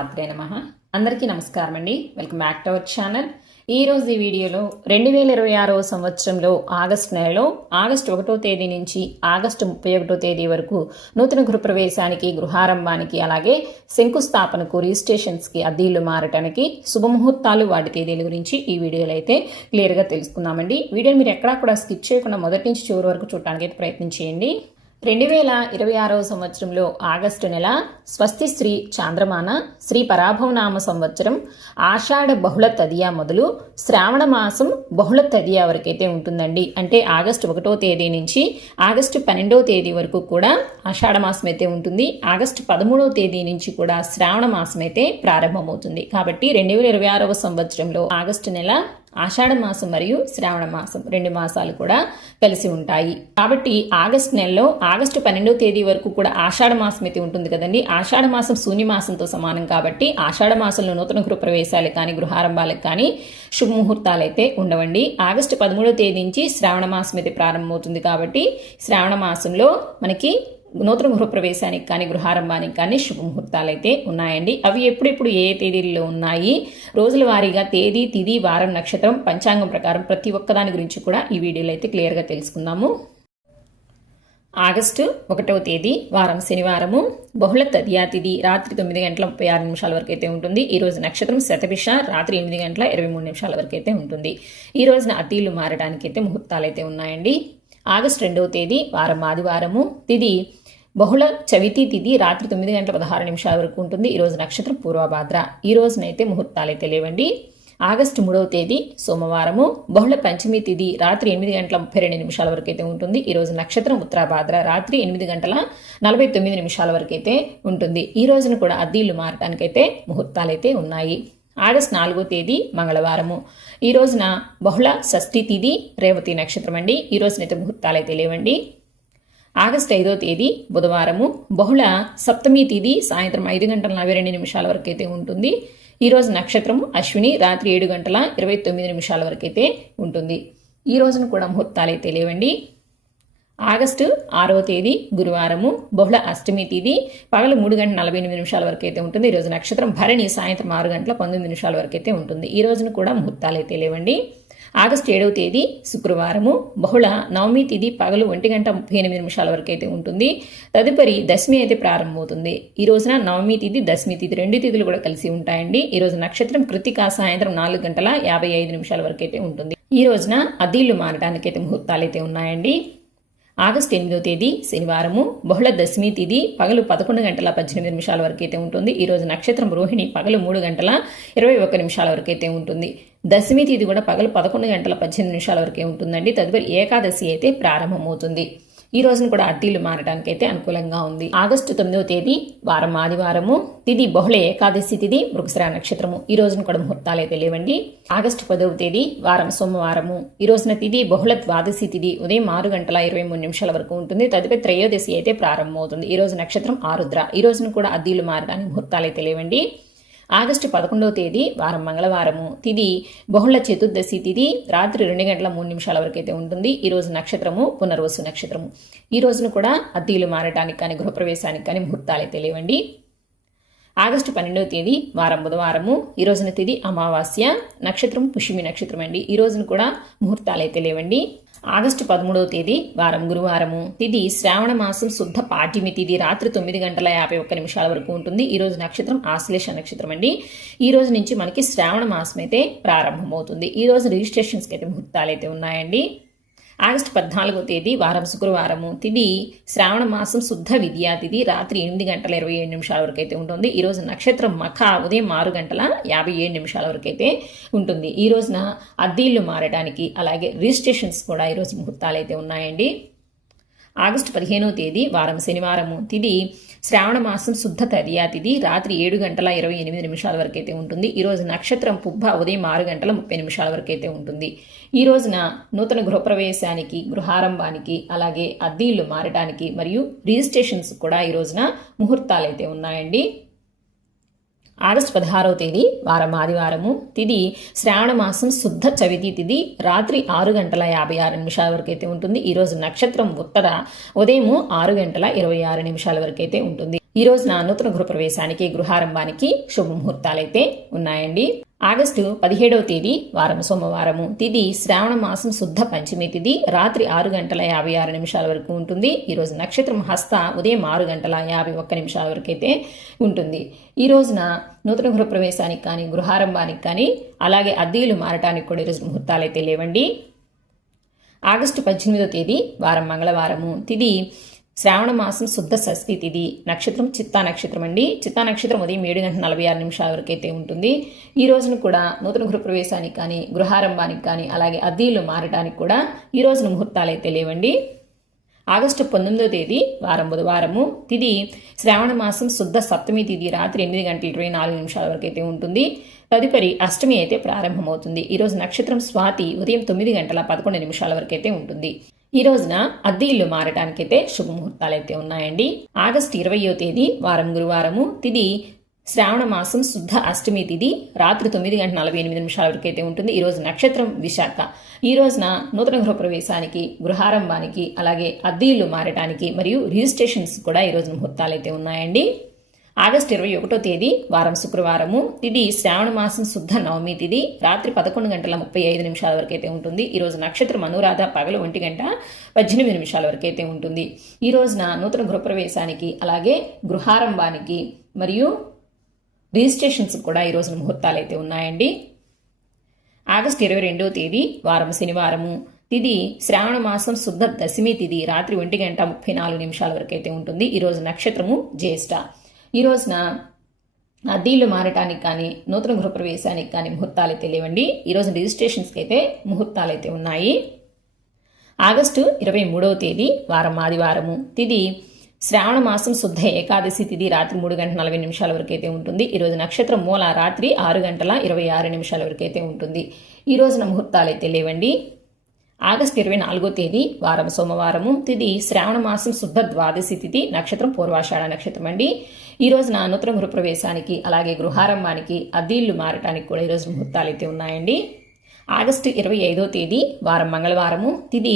శ్రీమాత్రే నమః. అందరికీ నమస్కారం అండి. Welcome back to our channel. ఈ రోజు ఈ వీడియోలో 2026వ సంవత్సరంలో ఆగస్టు నెలలో ఆగస్టు 1వ తేదీ నుంచి ఆగస్టు 31వ తేదీ వరకు నూతన గృహప్రవేశానికి, గృహారంభానికి, అలాగే శంకుస్థాపనకు, రిజిస్ట్రేషన్స్కి, అద్దీళ్లు మారటానికి శుభముహూర్తాలు, వాటి తేదీల గురించి ఈ వీడియోలో అయితే క్లియర్గా తెలుసుకుందామండి. వీడియోని మీరు ఎక్కడా కూడా స్కిప్ చేయకుండా మొదటి నుంచి చివరి వరకు చూడటానికి అయితే ప్రయత్నం చేయండి. 2026వ సంవత్సరంలో ఆగస్టు నెల స్వస్తి శ్రీ చాంద్రమాన శ్రీ పరాభవనామ సంవత్సరం ఆషాఢ బహుళ తదియా మొదలు శ్రావణ మాసం బహుళ తదియా వరకైతే ఉంటుందండి. అంటే ఆగస్టు 1వ తేదీ నుంచి ఆగస్టు 12వ తేదీ వరకు కూడా ఆషాఢ మాసం అయితే ఉంటుంది. ఆగస్టు 13వ తేదీ నుంచి కూడా శ్రావణ మాసం అయితే ప్రారంభమవుతుంది. కాబట్టి 2026వ సంవత్సరంలో ఆగస్టు నెల ఆషాఢ మాసం మరియు శ్రావణ మాసం 2 మాసాలు కూడా కలిసి ఉంటాయి. కాబట్టి ఆగస్టు నెలలో ఆగస్టు 12వ తేదీ వరకు కూడా ఆషాఢ మాసం అయితే ఉంటుంది కదండి. ఆషాఢ మాసం శూన్యమాసంతో సమానం. కాబట్టి ఆషాఢ మాసంలో నూతన గృహప్రవేశాలకు కానీ, గృహారంభాలకు కానీ శుభముహూర్తాలు అయితే ఉండవండి. ఆగస్టు 13వ తేదీ నుంచి శ్రావణ మాసం అయితే ప్రారంభమవుతుంది. కాబట్టి శ్రావణ మాసంలో మనకి నూతన గృహప్రవేశానికి కానీ, గృహారంభానికి కానీ శుభముహూర్తాలు అయితే ఉన్నాయండి. అవి ఎప్పుడెప్పుడు ఏ తేదీల్లో ఉన్నాయి, రోజుల వారీగా తేదీ, తిథి, వారం, నక్షత్రం, పంచాంగం ప్రకారం ప్రతి ఒక్కదాని గురించి కూడా ఈ వీడియోలో అయితే క్లియర్గా తెలుసుకుందాము. ఆగస్టు 1వ తేదీ వారం శనివారము, బహుళ తదియా తిథి రాత్రి 9:36 వరకు అయితే ఉంటుంది. ఈ రోజు నక్షత్రం శతభిష రాత్రి 8:23 వరకు అయితే ఉంటుంది. ఈ రోజున అద్దీళ్లు మారడానికి అయితే ముహూర్తాలు అయితే ఉన్నాయండి. ఆగస్టు 2వ తేదీ వారం ఆదివారము, తిథి బహుళ చవితి తిథి రాత్రి 9:16 వరకు ఉంటుంది. ఈ రోజు నక్షత్రం పూర్వభాద్ర. ఈ రోజునైతే ముహూర్తాలు అయితే లేవండి. ఆగస్టు 3వ తేదీ సోమవారము, బహుళ పంచమి తిథి రాత్రి 8:32 వరకు అయితే ఉంటుంది. ఈ రోజు నక్షత్రం ఉత్తరాభాద్ర. రాత్రి 8:49 వరకు అయితే ఉంటుంది. ఈ రోజున కూడా అద్దీళ్లు మారటానికైతే ముహూర్తాలు అయితే ఉన్నాయి. ఆగస్టు 4వ తేదీ మంగళవారము, ఈ రోజున బహుళ షష్ఠి తిథి రేవతి నక్షత్రం అండి. ఈ రోజునైతే ముహూర్తాలు అయితే లేవండి. ఆగస్టు 5వ తేదీ బుధవారము, బహుళ సప్తమి తిథి సాయంత్రం 5:42 వరకు అయితే ఉంటుంది. ఈ రోజు నక్షత్రము అశ్విని. రాత్రి 7:29 వరకు అయితే ఉంటుంది. ఈ రోజున కూడా ముహూర్తాలు అయితే లేవండి. ఆగస్టు 6వ తేదీ గురువారము, బహుళ అష్టమి తిథి పగలు 3:48 వరకు అయితే ఉంటుంది. ఈ రోజు నక్షత్రం భరణి. సాయంత్రం 6:19 వరకు అయితే ఉంటుంది. ఈ రోజున కూడా ముహూర్తాలు అయితే లేవండి. ఆగస్టు 7వ తేదీ శుక్రవారము, బహుళ నవమి తిథి పగలు 1:38 వరకు అయితే ఉంటుంది. తదుపరి దశమి అయితే ప్రారంభమవుతుంది. ఈ రోజున నవమి తిథి, దశమి తిథి 2 తిథులు కూడా కలిసి ఉంటాయండి. ఈ రోజు నక్షత్రం కృతిక. సాయంత్రం 4:55 వరకు అయితే ఉంటుంది. ఈ రోజున అద్దీళ్లు మారడానికైతే ముహూర్తాలు అయితే ఉన్నాయండి. ఆగస్టు 8వ తేదీ శనివారము, బహుళ దశమి తిథి పగలు 11:18 వరకు అయితే ఉంటుంది. ఈ రోజు నక్షత్రం రోహిణి. పగలు 3:21 వరకు అయితే ఉంటుంది. దశమి తిథి కూడా పగలు 11:18 వరకే ఉంటుందండి. తదుపరి ఏకాదశి అయితే ప్రారంభమవుతుంది. ఈ రోజున కూడా అద్దీళ్లు మారడానికైతే అనుకూలంగా ఉంది. ఆగస్టు 9వ తేదీ వారం ఆదివారము, తిథి బహుళ ఏకాదశి తిథి మృగశిర నక్షత్రము. ఈ రోజున కూడా ముహూర్తాలు అయితే లేవండి. ఆగస్టు 10వ తేదీ వారం సోమవారము, ఈ రోజున తిథి బహుళ ద్వాదశి తిథి ఉదయం 6:23 వరకు ఉంటుంది. తదుపరి త్రయోదశి అయితే ప్రారంభమవుతుంది. ఈ రోజు నక్షత్రం ఆరుద్ర. ఈ రోజున కూడా అద్దీళ్లు మారడానికి ముహూర్తాలు అయితే లేవండి. ఆగస్టు 11వ తేదీ వారం మంగళవారము, తిథి బహుళ చతుర్దశి తిథి రాత్రి 2:03 వరకు అయితే ఉంటుంది. ఈ రోజు నక్షత్రము పునర్వసు నక్షత్రము. ఈ రోజున కూడా అద్దీలు మారటానికి కానీ, గృహప్రవేశానికి కానీ ముహూర్తాలు అయితే లేవండి. ఆగస్టు 12వ తేదీ వారం బుధవారము, ఈ రోజున తిథి అమావాస్య, నక్షత్రం పుష్యమి నక్షత్రం అండి. ఈ రోజున కూడా ముహూర్తాలు అయితే లేవండి. ఆగస్టు 13వ తేదీ వారం గురువారము, తిథి శ్రావణ మాసం శుద్ధ పాడ్యమి తిథి రాత్రి 9:51 వరకు ఉంటుంది. ఈ రోజు నక్షత్రం ఆశ్లేష నక్షత్రం అండి. ఈ రోజు నుంచి మనకి శ్రావణ మాసం అయితే ప్రారంభమవుతుంది. ఈ రోజు రిజిస్ట్రేషన్స్కి అయితే ముహూర్తాలు అయితే ఉన్నాయండి. ఆగస్టు 14వ తేదీ వారం శుక్రవారము, తిథి శ్రావణ మాసం శుద్ధ విద్యా తిథి రాత్రి 8:27 వరకు అయితే ఉంటుంది. ఈ రోజు నక్షత్రం మఖ. ఉదయం 6:57 వరకు అయితే ఉంటుంది. ఈ రోజున అద్దీళ్లు మారడానికి, అలాగే రిజిస్ట్రేషన్స్ కూడా ఈరోజు ముహూర్తాలు అయితే ఉన్నాయండి. ఆగస్టు 15వ తేదీ వారం శనివారము, తిథి శ్రావణ మాసం శుద్ధ తదియా తిథి రాత్రి 7:28 వరకు అయితే ఉంటుంది. ఈ రోజు నక్షత్రం పుబ్బ. ఉదయం 6:30 వరకు అయితే ఉంటుంది. ఈ రోజున నూతన గృహప్రవేశానికి, గృహారంభానికి, అలాగే అద్దీళ్లు మారడానికి మరియు రిజిస్ట్రేషన్స్ కూడా ఈ రోజున ముహూర్తాలు అయితే ఉన్నాయండి. ఆగస్టు 16వ తేదీ వారం ఆదివారము, తిథి శ్రావణ మాసం శుద్ధ చవితి తిథి రాత్రి 6:56 వరకు అయితే ఉంటుంది. ఈ రోజు నక్షత్రం ఉత్తర. ఉదయం 6:26 వరకు అయితే ఉంటుంది. ఈ రోజున నూతన గృహప్రవేశానికి గృహారంభానికి శుభముహూర్తాలైతే ఉన్నాయండి. ఆగస్టు 17వ తేదీ వారం సోమవారము, తిథి శ్రావణ మాసం శుద్ధ పంచమి తిథి, రాత్రి 6:56 వరకు ఉంటుంది. ఈ రోజు నక్షత్రం హస్త, ఉదయం 6:51 వరకు అయితే ఉంటుంది. ఈ రోజున నూతన గృహప్రవేశానికి కానీ గృహారంభానికి కానీ అలాగే అద్దెలు మారటానికి కూడా ఈరోజు ముహూర్తాలు అయితే లేవండి. ఆగస్టు 18వ తేదీ వారం మంగళవారము, తిథి శ్రావణ మాసం శుద్ధ షష్ఠి తిథి, నక్షత్రం చిత్తా నక్షత్రం అండి. చిత్తా నక్షత్రం ఉదయం 7:46 వరకు అయితే ఉంటుంది. ఈ రోజున కూడా నూతన గృహప్రవేశానికి కానీ గృహారంభానికి కానీ అలాగే అద్దెలు మారడానికి కూడా ఈ రోజున ముహూర్తాలు అయితే లేవండి. ఆగస్టు 19వ తేదీ వారం బుధవారము, తిథి శ్రావణ మాసం శుద్ధ సప్తమి తిథి, రాత్రి 8:24 వరకు అయితే ఉంటుంది. తదుపరి అష్టమి అయితే ప్రారంభమవుతుంది. ఈ రోజు నక్షత్రం స్వాతి, ఉదయం 9:11 వరకు అయితే ఉంటుంది. ఈ రోజున అద్దె ఇల్లు మారటానికైతే శుభముహూర్తాలు అయితే ఉన్నాయండి. ఆగస్టు 20వ తేదీ వారం గురువారము, తిథి శ్రావణ మాసం శుద్ధ అష్టమి తిథి, రాత్రి 9:48 వరకు అయితే ఉంటుంది. ఈ రోజు నక్షత్రం విశాఖ. ఈ రోజున నూతన గృహప్రవేశానికి గృహారంభానికి అలాగే అద్దె ఇల్లు మారటానికి మరియు రిజిస్ట్రేషన్స్ కూడా ఈ రోజు ముహూర్తాలు అయితే ఉన్నాయండి. ఆగస్టు 21వ తేదీ వారం శుక్రవారము, తిథి శ్రావణ మాసం శుద్ధ నవమి తిథి, రాత్రి 11:35 వరకు అయితే ఉంటుంది. ఈ రోజు నక్షత్రం అనురాధ, పగలు 1:18 వరకు అయితే ఉంటుంది. ఈ రోజున నూతన గృహప్రవేశానికి అలాగే గృహారంభానికి మరియు రిజిస్ట్రేషన్స్ కూడా ఈ రోజున ముహూర్తాలు అయితే ఉన్నాయండి. ఆగస్టు 22వ తేదీ వారం శనివారము, తిథి శ్రావణ మాసం శుద్ధ దశమి తిథి, రాత్రి 1:34 వరకు అయితే ఉంటుంది. ఈ రోజు నక్షత్రము జ్యేష్ఠ. ఈ రోజున అద్దెలు మారటానికి కానీ నూతన గృహప్రవేశానికి కానీ ముహూర్తాలు అయితే లేవండి. ఈరోజు రిజిస్ట్రేషన్స్కి అయితే ముహూర్తాలు అయితే ఉన్నాయి. ఆగస్టు 23వ తేదీ వారం ఆదివారము, తిథి శ్రావణ మాసం శుద్ధ ఏకాదశి తిథి, రాత్రి 3:40 వరకు అయితే ఉంటుంది. ఈరోజు నక్షత్రం మూల, రాత్రి 6:26 వరకు అయితే ఉంటుంది. ఈ రోజున ముహూర్తాలు అయితే లేవండి. ఆగస్టు 24వ తేదీ వారం సోమవారము, తిథి శ్రావణ మాసం శుద్ధ ద్వాదశి తిథి, నక్షత్రం పూర్వాషాఢ నక్షత్రం అండి. ఈ రోజున నూతన గృహప్రవేశానికి అలాగే గృహారంభానికి అద్దె ఇల్లు మారటానికి కూడా ఈరోజు ముహూర్తాలు అయితే ఉన్నాయండి. ఆగస్టు 25వ తేదీ వారం మంగళవారము, తిథి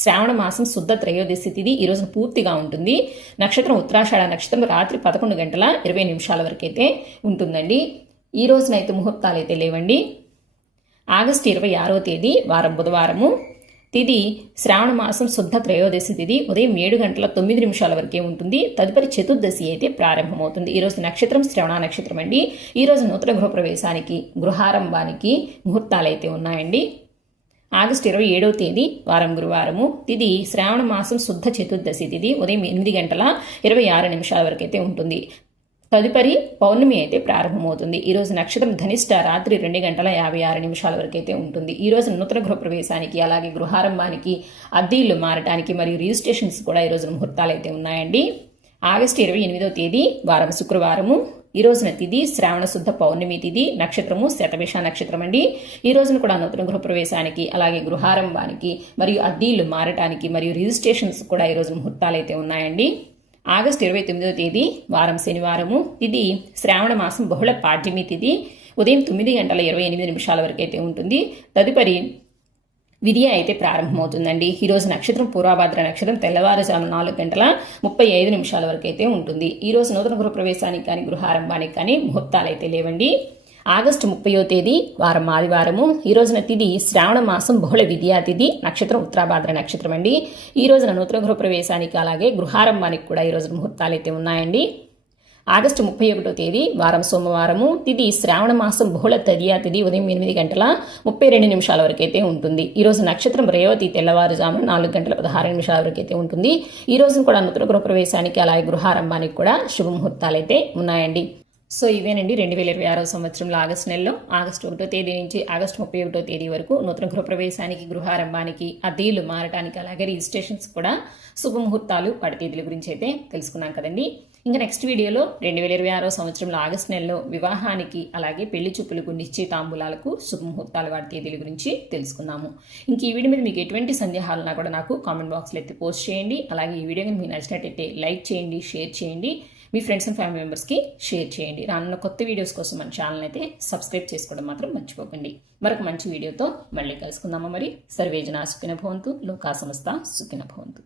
శ్రావణ మాసం శుద్ధ త్రయోదశి తిథి, ఈ రోజున పూర్తిగా ఉంటుంది. నక్షత్రం ఉత్తరాషాఢ నక్షత్రం, రాత్రి 11:20 వరకు అయితే ఉంటుందండి. ఈ రోజునైతే ముహూర్తాలు అయితే లేవండి. ఆగస్టు 26వ తేదీ వారం బుధవారము, తిథి శ్రావణ మాసం శుద్ధ త్రయోదశి తిథి, ఉదయం 7:09 వరకే ఉంటుంది. తదుపరి చతుర్దశి అయితే ప్రారంభమవుతుంది. ఈ రోజు నక్షత్రం శ్రవణ నక్షత్రం అండి. ఈ రోజు నూతన గృహప్రవేశానికి గృహారంభానికి ముహూర్తాలు అయితే ఉన్నాయండి. ఆగస్టు 27వ తేదీ వారం గురువారము, తిథి శ్రావణ మాసం శుద్ధ చతుర్దశి తిథి, ఉదయం 8:26 వరకు అయితే ఉంటుంది. తదుపరి పౌర్ణమి అయితే ప్రారంభమవుతుంది. ఈ రోజు నక్షత్రం ధనిష్ట, రాత్రి 2:56 వరకు అయితే ఉంటుంది. ఈ రోజు నూతన గృహప్రవేశానికి అలాగే గృహారంభానికి అద్దె ఇల్లు మారటానికి మరియు రిజిస్ట్రేషన్స్ కూడా ఈ రోజు ముహూర్తాలు అయితే ఉన్నాయండి. ఆగస్టు 28వ తేదీ వారం శుక్రవారము, ఈ రోజున తిథి శ్రావణ శుద్ధ పౌర్ణమి తిథి, నక్షత్రము శతభిష నక్షత్రం అండి. ఈ రోజున కూడా నూతన గృహప్రవేశానికి అలాగే గృహారంభానికి మరియు అద్దె ఇల్లు మారటానికి మరియు రిజిస్ట్రేషన్స్ కూడా ఈ రోజు ముహూర్తాలు అయితే ఉన్నాయండి. ఆగస్టు 29వ తేదీ వారం శనివారము, తిథి శ్రావణ మాసం బహుళ పాడ్యమి తిథి, ఉదయం 9:28 వరకు అయితే ఉంటుంది. తదుపరి విధియ అయితే ప్రారంభమవుతుందండి. ఈరోజు నక్షత్రం పూర్వభాద్ర నక్షత్రం, తెల్లవారుజాము 4:35 వరకు అయితే ఉంటుంది. ఈ రోజు నూతన గృహప్రవేశానికి కానీ గృహారంభానికి కానీ ముహూర్తాలు అయితే లేవండి. ఆగస్టు 30వ తేదీ వారం ఆదివారము, ఈ రోజున తిథి శ్రావణ మాసం బహుళ విద్యా తిథి, నక్షత్రం ఉత్తరాభాద్ర నక్షత్రం అండి. ఈ రోజున నూతన గృహప్రవేశానికి అలాగే గృహారంభానికి కూడా ఈ రోజు ముహూర్తాలు అయితే ఉన్నాయండి. ఆగస్టు 31వ తేదీ వారం సోమవారము, తిథి శ్రావణ మాసం బహుళ తదియా తిథి, ఉదయం 8:32 వరకు అయితే ఉంటుంది. ఈ రోజు నక్షత్రం రేవతి, తెల్లవారుజామున 4:16 వరకు అయితే ఉంటుంది. ఈ రోజున కూడా నూతన గృహప్రవేశానికి అలాగే గృహారంభానికి కూడా శుభముహూర్తాలు అయితే ఉన్నాయండి. సో ఇవేనండి 2026వ సంవత్సరంలో ఆగస్టు నెలలో ఆగస్టు 1వ తేదీ నుంచి ఆగస్టు 31వ తేదీ వరకు నూతన గృహప్రవేశానికి గృహారంభానికి అద్దె ఇల్లు మారటానికి అలాగే రిజిస్ట్రేషన్స్ కూడా శుభముహూర్తాలు వాటి తేదీల గురించి అయితే తెలుసుకున్నాం కదండి. ఇంకా నెక్స్ట్ వీడియోలో 2026వ సంవత్సరంలో ఆగస్టు నెలలో వివాహానికి అలాగే పెళ్లి చూపులకు నిశ్చయితాంబూలాలకు శుభముహూర్తాలు వాటి తేదీల గురించి తెలుసుకున్నాము. ఇంక ఈ వీడియో మీద మీకు ఎటువంటి సందేహాలున్నా కూడా నాకు కామెంట్ బాక్స్లో ఎత్తి పోస్ట్ చేయండి. అలాగే ఈ వీడియోని మీకు నచ్చినట్టయితే లైక్ చేయండి, షేర్ చేయండి, మీ ఫ్రెండ్స్ అండ్ ఫ్యామిలీ మెంబర్స్కి షేర్ చేయండి. రానున్న కొత్త వీడియోస్ కోసం మన ఛానల్ అయితే సబ్స్క్రైబ్ చేసుకోవడం మాత్రం మర్చిపోకండి. మరొక మంచి వీడియోతో మళ్ళీ కలుసుకుందామా మరి. సర్వేజన సుఖిన భవంతు, లోకా సమస్త సుఖిన భవంతు.